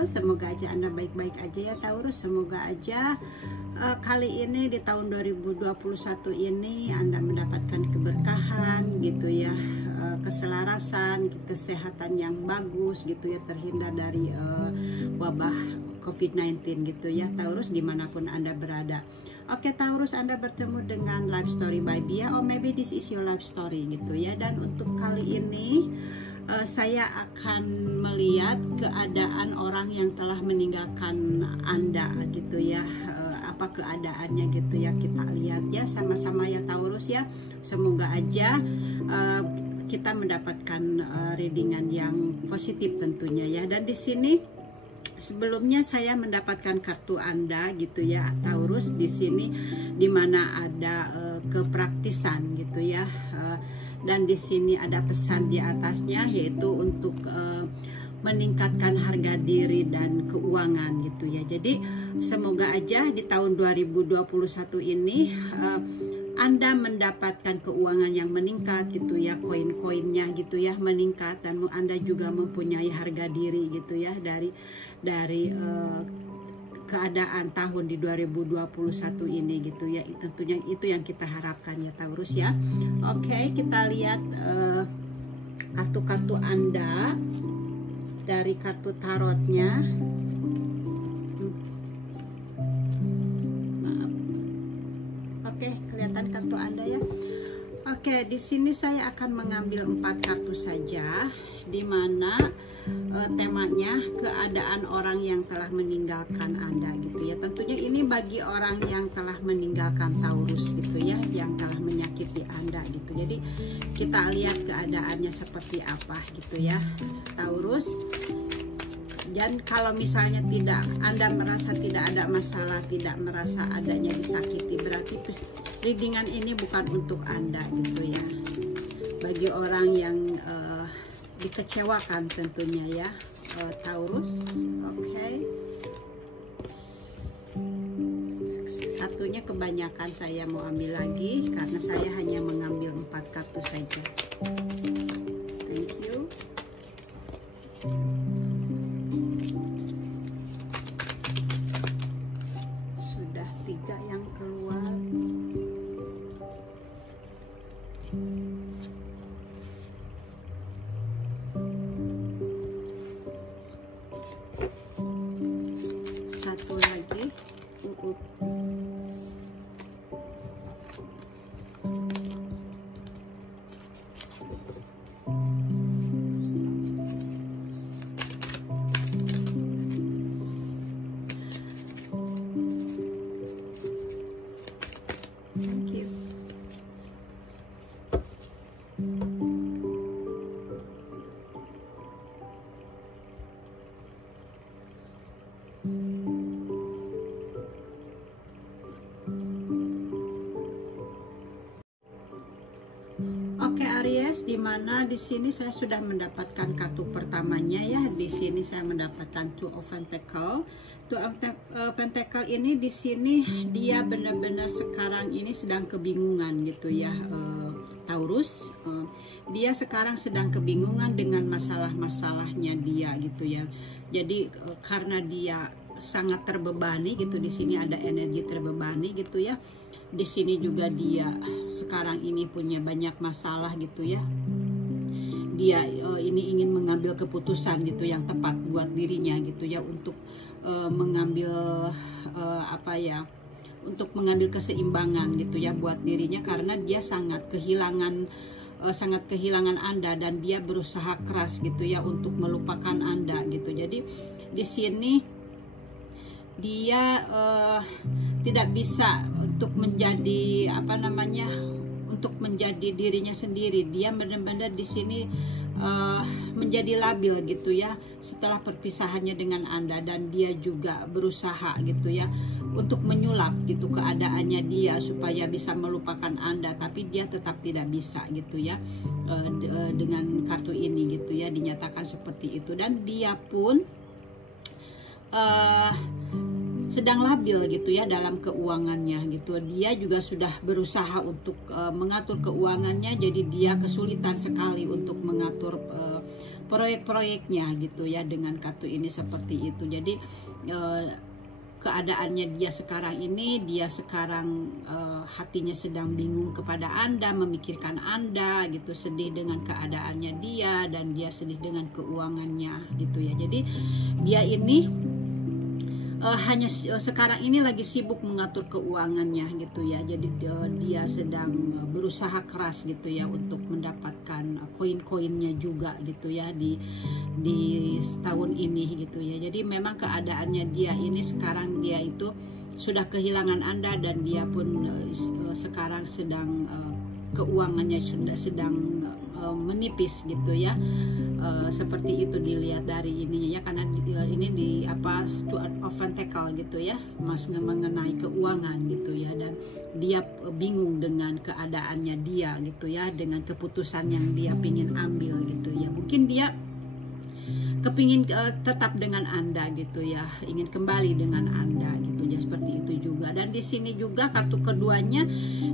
Taurus, semoga aja Anda baik-baik aja ya Taurus. Semoga aja kali ini di tahun 2021 ini Anda mendapatkan keberkahan gitu ya, keselarasan, kesehatan yang bagus gitu ya, terhindar dari wabah COVID-19 gitu ya Taurus, dimanapun Anda berada. Oke Taurus, Anda bertemu dengan Life Story by Bia, or maybe this is your life story gitu ya. Dan untuk kali ini saya akan melihat keadaan orang yang telah meninggalkan Anda gitu ya. Apa keadaannya gitu ya, kita lihat ya sama-sama ya Taurus ya. Semoga aja kita mendapatkan readingan yang positif tentunya ya. Dan di sini sebelumnya saya mendapatkan kartu Anda gitu ya Taurus, di sini dimana ada kepraktisan gitu ya. Dan di sini ada pesan di atasnya, yaitu untuk meningkatkan harga diri dan keuangan gitu ya. Jadi semoga aja di tahun 2021 ini Anda mendapatkan keuangan yang meningkat gitu ya, koin-koinnya gitu ya meningkat, dan Anda juga mempunyai harga diri gitu ya dari keadaan tahun di 2021 ini gitu ya. Tentunya itu yang kita harapkan ya Taurus ya. Oke, kita lihat kartu-kartu Anda dari kartu tarotnya. Maaf. Oke, kelihatan kartu Anda ya. Oke, di sini saya akan mengambil 4 kartu saja, di mana temanya keadaan orang yang telah meninggalkan Anda gitu ya. Tentunya ini bagi orang yang telah meninggalkan Taurus gitu ya, yang telah menyakiti Anda gitu. Jadi kita lihat keadaannya seperti apa gitu ya Taurus. Dan kalau misalnya Anda merasa tidak ada masalah, tidak merasa adanya disakiti, berarti readingan ini bukan untuk Anda gitu ya. Bagi orang yang dikecewakan tentunya ya Taurus. Oke. Satunya kebanyakan, saya mau ambil lagi karena saya hanya mengambil 4 kartu saja. Thank you. Sudah 3 yang keluar. Satu lagi. Thank you. Oke Aries, dimana di sini saya sudah mendapatkan kartu pertamanya ya. Di sini saya mendapatkan Two of Pentacle. Two of Pentacle ini di sini dia benar-benar sekarang ini sedang kebingungan gitu ya Taurus. Dia sekarang sedang kebingungan dengan masalah-masalahnya dia gitu ya. Jadi karena dia sangat terbebani gitu, di sini ada energi terbebani gitu ya. Di sini juga dia sekarang ini punya banyak masalah gitu ya. Dia ini ingin mengambil keputusan gitu yang tepat buat dirinya gitu ya, untuk mengambil untuk mengambil keseimbangan gitu ya buat dirinya, karena dia sangat kehilangan Anda, dan dia berusaha keras gitu ya untuk melupakan Anda gitu. Jadi di sini dia tidak bisa untuk menjadi untuk menjadi dirinya sendiri. Dia benar-benar di sini menjadi labil gitu ya setelah perpisahannya dengan Anda, dan dia juga berusaha gitu ya untuk menyulap gitu keadaannya dia supaya bisa melupakan Anda, tapi dia tetap tidak bisa gitu ya. Dengan kartu ini gitu ya dinyatakan seperti itu, dan dia pun sedang labil gitu ya dalam keuangannya gitu. Dia juga sudah berusaha untuk mengatur keuangannya, jadi dia kesulitan sekali untuk mengatur proyek-proyeknya gitu ya dengan kartu ini seperti itu. Jadi keadaannya dia sekarang ini, dia sekarang hatinya sedang bingung kepada Anda, memikirkan Anda gitu, sedih dengan keadaannya dia, dan dia sedih dengan keuangannya gitu ya. Jadi dia ini hanya sekarang ini lagi sibuk mengatur keuangannya gitu ya. Jadi dia sedang berusaha keras gitu ya untuk mendapatkan koin-koinnya juga gitu ya di tahun ini gitu ya. Jadi memang keadaannya dia ini sekarang, dia itu sudah kehilangan Anda, dan dia pun sekarang sedang keuangannya sedang menipis gitu ya. Seperti itu dilihat dari ininya ya, karena ini di apa, two of pentacle gitu ya, mengenai keuangan gitu ya, dan dia bingung dengan keadaannya dia gitu ya, dengan keputusan yang dia ingin ambil gitu ya. Mungkin dia kepingin tetap dengan Anda gitu ya, ingin kembali dengan Anda gitu ya, seperti itu juga. Dan di sini juga kartu keduanya,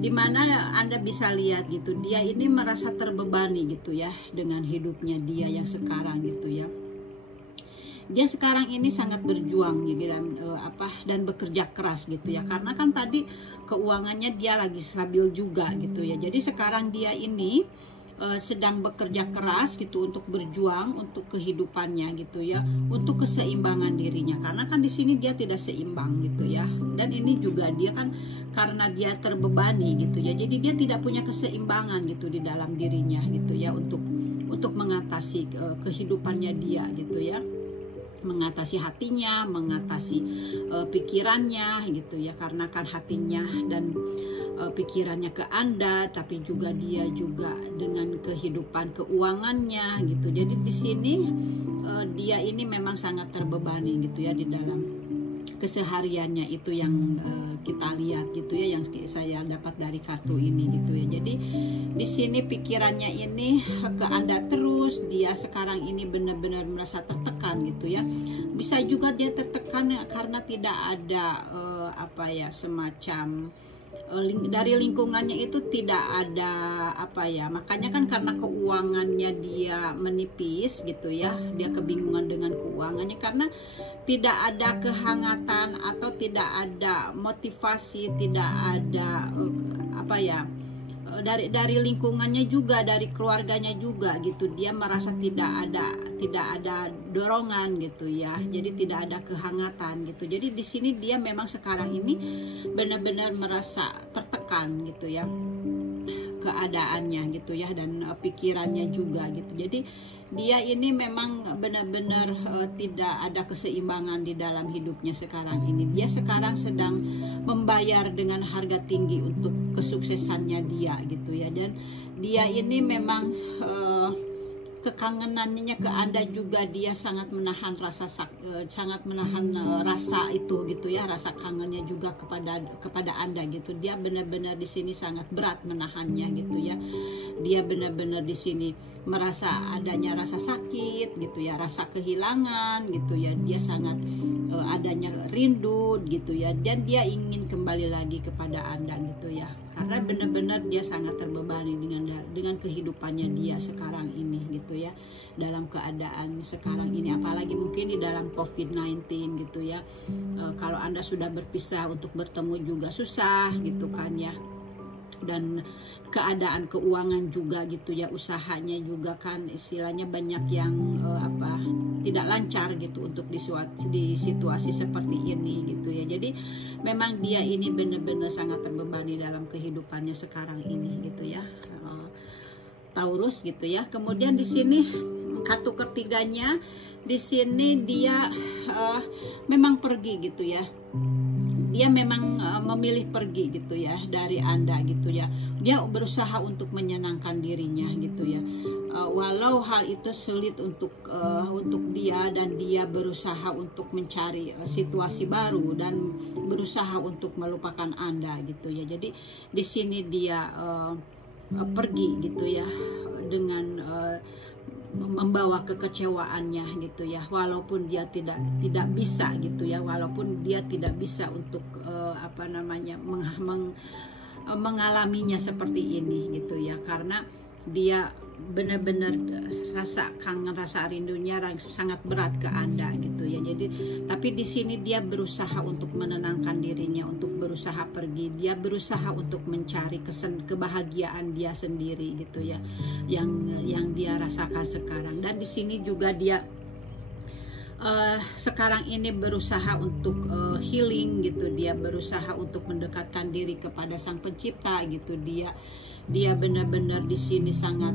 dimana Anda bisa lihat gitu, dia ini merasa terbebani gitu ya dengan hidupnya dia yang sekarang gitu ya. Dia sekarang ini sangat berjuang gitu, dan bekerja keras gitu ya, karena kan tadi keuangannya dia lagi stabil juga gitu ya. Jadi sekarang dia ini sedang bekerja keras gitu untuk berjuang untuk kehidupannya gitu ya, untuk keseimbangan dirinya, karena kan di sini dia tidak seimbang gitu ya. Dan ini juga dia kan karena dia terbebani gitu ya, jadi dia tidak punya keseimbangan gitu di dalam dirinya gitu ya, untuk mengatasi kehidupannya dia gitu ya, mengatasi hatinya, mengatasi pikirannya gitu ya, karena kan hatinya dan pikirannya ke Anda, tapi juga dia juga dengan kehidupan keuangannya gitu. Jadi di sini dia ini memang sangat terbebani gitu ya di dalam kesehariannya, itu yang kita lihat gitu ya, yang saya dapat dari kartu ini gitu ya. Jadi di sini pikirannya ini ke Anda terus, dia sekarang ini benar-benar merasa tertekan gitu ya. Bisa juga dia tertekan karena tidak ada semacam dari lingkungannya itu tidak ada makanya kan karena keuangannya dia menipis gitu ya, dia kebingungan dengan keuangannya karena tidak ada kehangatan atau tidak ada motivasi, tidak ada dari lingkungannya juga, dari keluarganya juga gitu, dia merasa tidak ada dorongan gitu ya, jadi tidak ada kehangatan gitu. Jadi di sini dia memang sekarang ini benar-benar merasa tertekan gitu ya keadaannya gitu ya, dan pikirannya juga gitu. Jadi dia ini memang benar-benar tidak ada keseimbangan di dalam hidupnya sekarang ini. Dia sekarang sedang membayar dengan harga tinggi untuk kesuksesannya dia gitu ya. Dan dia ini memang kekangenannya ke Anda juga, dia sangat menahan rasa itu gitu ya, rasa kangennya juga kepada Anda gitu. Dia benar-benar di sini sangat berat menahannya gitu ya. Dia benar-benar di sini merasa adanya rasa sakit gitu ya, rasa kehilangan gitu ya. Dia sangat adanya rindu gitu ya, dan dia ingin kembali lagi kepada Anda gitu ya, karena benar-benar dia sangat terbebani dengan kehidupannya dia sekarang ini gitu ya, dalam keadaan sekarang ini, apalagi mungkin di dalam COVID-19 gitu ya. Kalau Anda sudah berpisah, untuk bertemu juga susah gitu kan ya, dan keadaan keuangan juga gitu ya, usahanya juga kan istilahnya banyak yang tidak lancar gitu untuk di situasi seperti ini gitu ya. Jadi memang dia ini benar-benar sangat terbebani dalam kehidupannya sekarang ini gitu ya, Taurus gitu ya. Kemudian di sini kartu ketiganya, di sini dia memang pergi gitu ya. Dia memang memilih pergi gitu ya dari Anda gitu ya. Dia berusaha untuk menyenangkan dirinya gitu ya. Walau hal itu sulit untuk dia, dan dia berusaha untuk mencari situasi baru dan berusaha untuk melupakan Anda gitu ya. Jadi di sini dia pergi gitu ya, dengan membawa kekecewaannya gitu ya, walaupun dia tidak bisa gitu ya, walaupun dia tidak bisa untuk mengalaminya seperti ini gitu ya, karena dia benar-benar rasa kangen, rasa rindunya sangat berat ke Anda gitu ya. Jadi tapi di sini dia berusaha untuk menenangkan dirinya, untuk berusaha pergi, dia berusaha untuk mencari kebahagiaan dia sendiri gitu ya, yang dia rasakan sekarang. Dan di sini juga dia sekarang ini berusaha untuk healing gitu, dia berusaha untuk mendekatkan diri kepada Sang Pencipta gitu. Dia benar-benar di sini sangat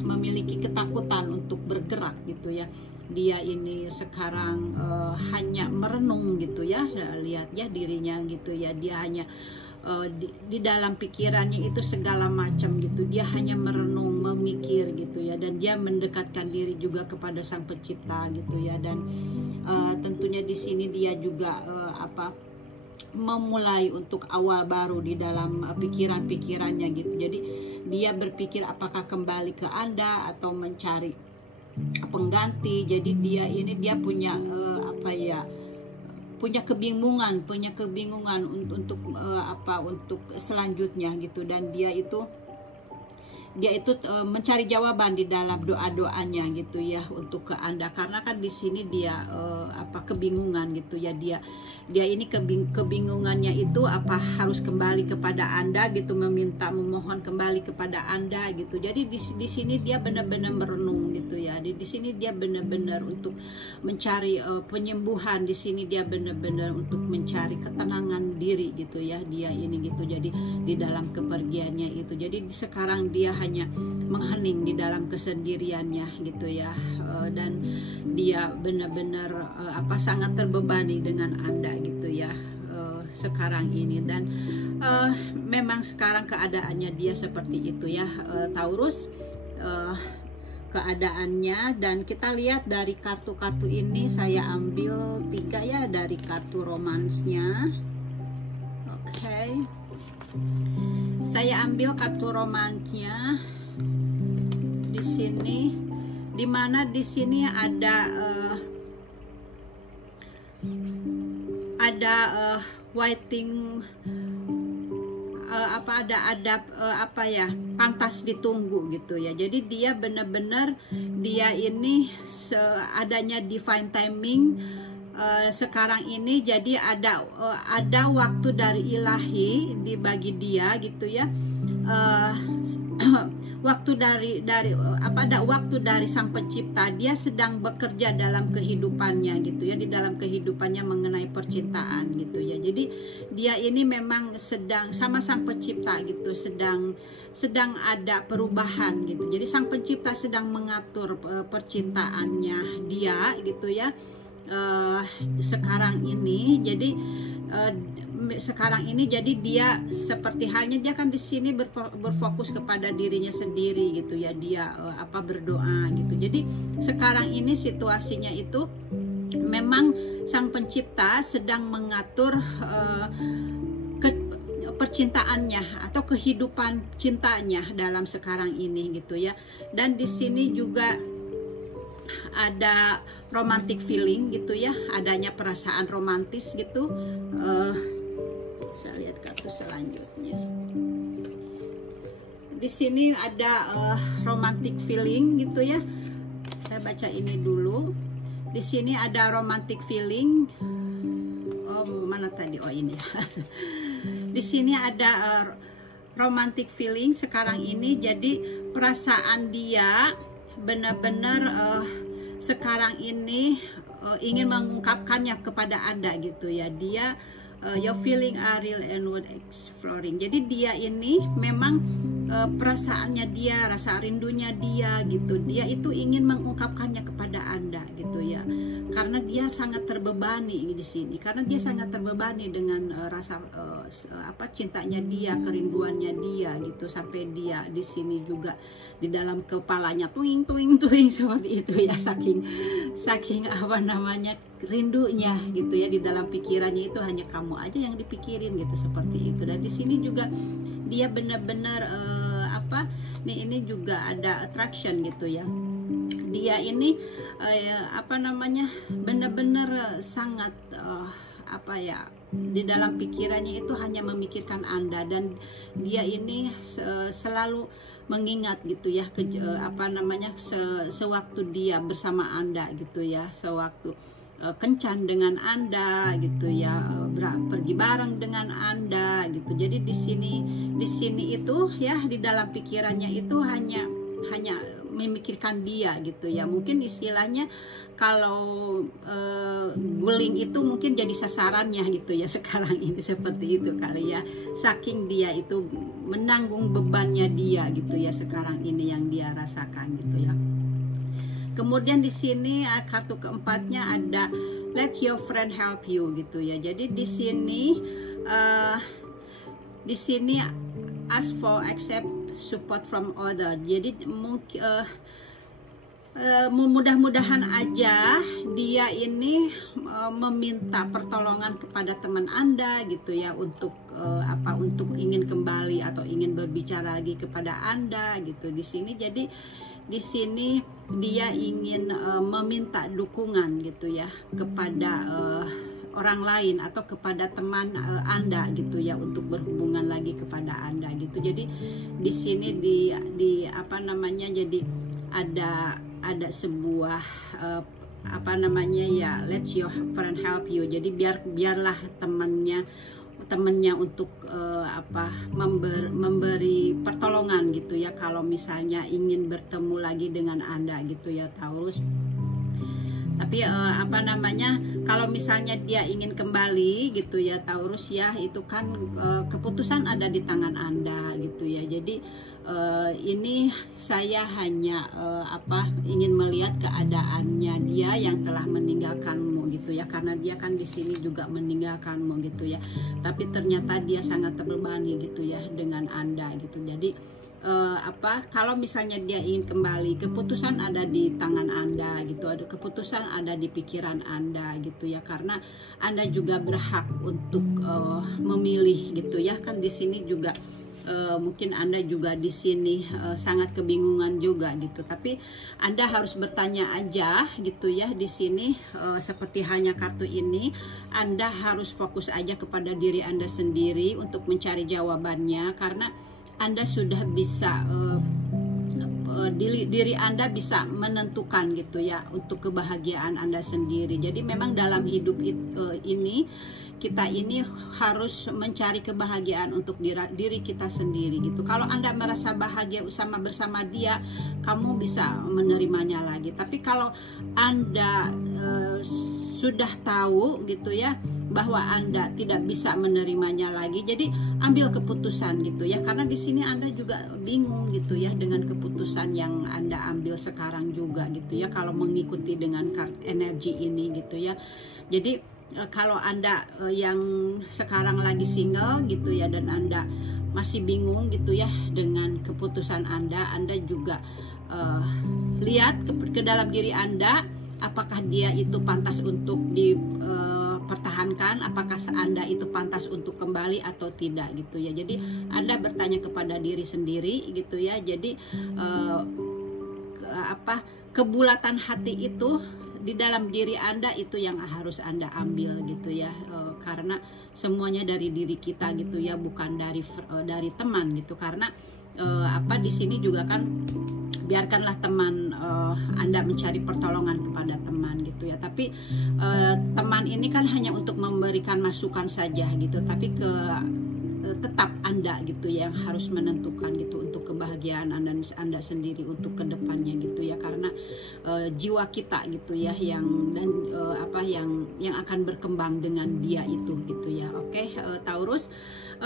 memiliki ketakutan untuk bergerak gitu ya. Dia ini sekarang hanya merenung gitu ya, lihat ya dirinya gitu ya. Dia hanya di dalam pikirannya itu segala macam gitu, dia hanya merenung, memikir gitu ya, dan dia mendekatkan diri juga kepada Sang Pencipta gitu ya. Dan tentunya di sini dia juga memulai untuk awal baru di dalam pikiran-pikirannya gitu. Jadi dia berpikir apakah kembali ke Anda atau mencari pengganti. Jadi dia punya punya kebingungan untuk untuk selanjutnya gitu. Dan dia itu mencari jawaban di dalam doa-doanya gitu ya untuk ke Anda, karena kan di sini dia kebingungan gitu ya. Dia ini kebingungannya itu apa harus kembali kepada Anda gitu, memohon kembali kepada Anda gitu. Jadi di sini dia benar-benar merenung gitu ya. Di sini dia benar-benar untuk mencari penyembuhan. Di sini dia benar-benar untuk mencari ketenangan diri gitu ya. Dia ini gitu. Jadi di dalam kepergiannya itu. Jadi sekarang dia hanya menghening di dalam kesendiriannya gitu ya. Dan dia benar-benar sangat terbebani dengan Anda gitu ya sekarang ini. Dan memang sekarang keadaannya dia seperti itu ya, Taurus, keadaannya. Dan kita lihat dari kartu-kartu ini, saya ambil 3 ya dari kartu romansnya. Oke. Saya ambil kartu romansnya di sini, dimana di sini ada waiting, pantas ditunggu gitu ya. Jadi dia benar-benar dia ini adanya divine timing sekarang ini. Jadi ada waktu dari ilahi dibagi dia gitu ya. Waktu ada waktu dari Sang Pencipta, dia sedang bekerja dalam kehidupannya gitu ya, di dalam kehidupannya mengenai percintaan gitu ya. Jadi dia ini memang sedang sama Sang Pencipta gitu, sedang ada perubahan gitu. Jadi Sang Pencipta sedang mengatur percintaannya dia gitu ya. Sekarang ini jadi dia seperti halnya dia kan di sini berfokus kepada dirinya sendiri gitu ya. Dia berdoa gitu. Jadi sekarang ini situasinya itu memang Sang Pencipta sedang mengatur percintaannya atau kehidupan cintanya dalam sekarang ini gitu ya. Dan di sini juga ada romantic feeling gitu ya, adanya perasaan romantis gitu. Saya lihat kartu selanjutnya. Di sini ada romantic feeling gitu ya. Saya baca ini dulu. Di sini ada romantic feeling. Oh, mana tadi? Oh, ini. Di sini ada romantic feeling sekarang ini. Jadi perasaan dia benar-benar sekarang ini ingin mengungkapkannya kepada Anda gitu ya. Dia your feeling are real and worth exploring. Jadi dia ini memang perasaannya dia, rasa rindunya dia gitu, dia itu ingin mengungkapkannya kepada Anda gitu ya. Karena dia sangat terbebani di sini, karena dia sangat terbebani dengan rasa cintanya dia, kerinduannya dia gitu. Sampai dia di sini juga di dalam kepalanya tuing tuing tuing seperti itu ya, saking rindunya gitu ya. Di dalam pikirannya itu hanya kamu aja yang dipikirin gitu, seperti itu. Dan di sini juga dia benar-benar ini juga ada attraction gitu ya. Dia ini benar-benar sangat di dalam pikirannya itu hanya memikirkan Anda. Dan dia ini selalu mengingat gitu ya sewaktu dia bersama Anda gitu ya, sewaktu kencan dengan Anda gitu ya, pergi bareng dengan Anda gitu. Jadi di sini itu ya, di dalam pikirannya itu hanya memikirkan dia gitu ya. Mungkin istilahnya kalau guling itu mungkin jadi sasarannya gitu ya sekarang ini, seperti itu kali ya, saking dia itu menanggung bebannya dia gitu ya sekarang ini yang dia rasakan gitu ya. Kemudian di sini kartu keempatnya ada let your friend help you gitu ya. Jadi di sini ask for accept support from other. Jadi mungkin mudah-mudahan aja dia ini meminta pertolongan kepada teman Anda gitu ya, untuk untuk ingin kembali atau ingin berbicara lagi kepada Anda gitu. Di sini jadi di sini dia ingin meminta dukungan gitu ya kepada orang lain atau kepada teman Anda gitu ya, untuk berhubungan lagi kepada Anda gitu. Jadi di sini jadi ada sebuah let your friend help you. Jadi biarlah temannya untuk memberi pertolongan gitu ya, kalau misalnya ingin bertemu lagi dengan Anda gitu ya Taurus. Tapi kalau misalnya dia ingin kembali gitu ya Taurus ya, itu kan keputusan ada di tangan Anda gitu ya. Jadi ini saya hanya ingin melihat keadaannya dia yang telah meninggalkanmu gitu ya, karena dia kan di sini juga meninggalkanmu gitu ya. Tapi ternyata dia sangat terbebani gitu ya dengan Anda gitu. Jadi kalau misalnya dia ingin kembali, keputusan ada di tangan Anda gitu, ada keputusan ada di pikiran Anda gitu ya, karena Anda juga berhak untuk memilih gitu ya. Kan di sini juga mungkin Anda juga di sini sangat kebingungan juga gitu, tapi Anda harus bertanya aja gitu ya. Di sini seperti hanya kartu ini, Anda harus fokus aja kepada diri Anda sendiri untuk mencari jawabannya, karena Anda sudah bisa diri Anda bisa menentukan gitu ya untuk kebahagiaan Anda sendiri. Jadi memang dalam hidup ini kita ini harus mencari kebahagiaan untuk diri kita sendiri gitu. Kalau Anda merasa bahagia bersama dia, kamu bisa menerimanya lagi. Tapi kalau Anda sudah tahu gitu ya bahwa Anda tidak bisa menerimanya lagi, jadi ambil keputusan gitu ya, karena di sini Anda juga bingung gitu ya dengan keputusan yang Anda ambil sekarang juga gitu ya, kalau mengikuti dengan energi ini gitu ya. Jadi kalau Anda yang sekarang lagi single gitu ya, dan Anda masih bingung gitu ya dengan keputusan Anda juga lihat ke dalam diri Anda, apakah dia itu pantas untuk dipertahankan, apakah Anda itu pantas untuk kembali atau tidak gitu ya. Jadi Anda bertanya kepada diri sendiri gitu ya. Jadi kebulatan hati itu di dalam diri Anda itu yang harus Anda ambil gitu ya, karena semuanya dari diri kita gitu ya, bukan dari teman gitu. Karena di sini juga kan biarkanlah teman Anda mencari pertolongan kepada teman gitu ya, tapi teman ini kan hanya untuk memberikan masukan saja gitu, tapi tetap Anda gitu yang harus menentukan gitu untuk kebahagiaan Anda sendiri untuk kedepannya gitu ya, karena jiwa kita gitu ya yang akan berkembang dengan dia itu gitu ya. Oke, Taurus,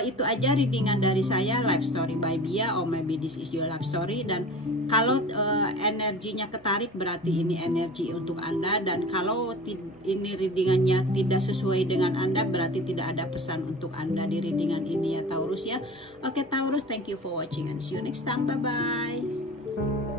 itu aja readingan dari saya, Life Story by Bia, or maybe this is your love story. Dan kalau energinya ketarik, berarti ini energi untuk Anda, dan kalau ini readingannya tidak sesuai dengan Anda, berarti tidak ada pesan untuk Anda di readingan ini ya Taurus ya. Oke Taurus, thank you for watching and see you next time, bye bye.